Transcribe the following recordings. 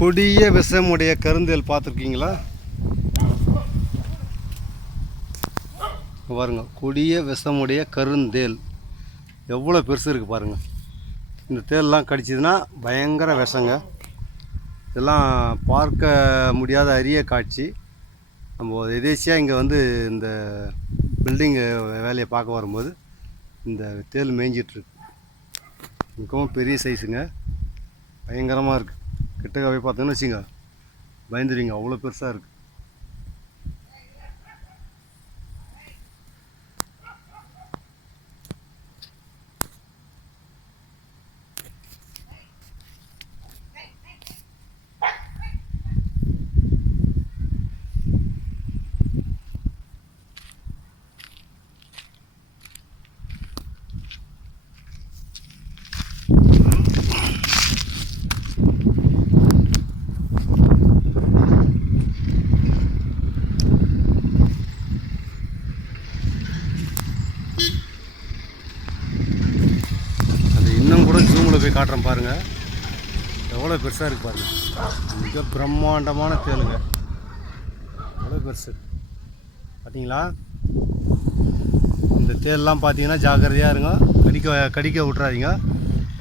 கொடிய விஷமுடைய கருந்தேல் பார்த்துருக்கீங்களா? பாருங்க, கொடிய விஷமுடைய கருந்தேல் எவ்வளோ பெருசு இருக்குது பாருங்கள். இந்த தேல்லாம் கடிச்சதுன்னா பயங்கர விஷங்க. இதெல்லாம் பார்க்க முடியாத அரிய காட்சி. நம்ம எதேச்சியாக இங்கே வந்து இந்த பில்டிங்கு வேலையை பார்க்க வரும்போது இந்த தேல் மேய்ஞ்சிட்ருக்கு. மிகவும் பெரிய சைஸுங்க, பயங்கரமாக இருக்குது. கிட்டக்க போய் பார்த்தோன்னு வச்சுங்க, பயந்துடுவீங்க, அவ்வளோ பெருசாக இருக்குது. இன்னும் கூட ஜூமில் போய் காட்டுறேன் பாருங்கள், எவ்வளோ பெருசாக இருக்குது பாருங்கள். மிக பிரம்மாண்டமான தேலுங்க, எவ்வளோ பெருசு பார்த்தீங்களா? இந்த தேல்லாம் பார்த்தீங்கன்னா ஜாக்கிரதையாக இருங்க, கடிக்க விட்றாதீங்க.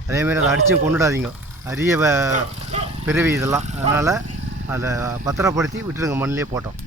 அதேமாரி அதை அடித்தும் கொண்டுடாதீங்க, அரிய பிறவி இதெல்லாம். அதனால் அதை பத்திரப்படுத்தி விட்டுருங்க, மண்ணிலே போட்டோம்.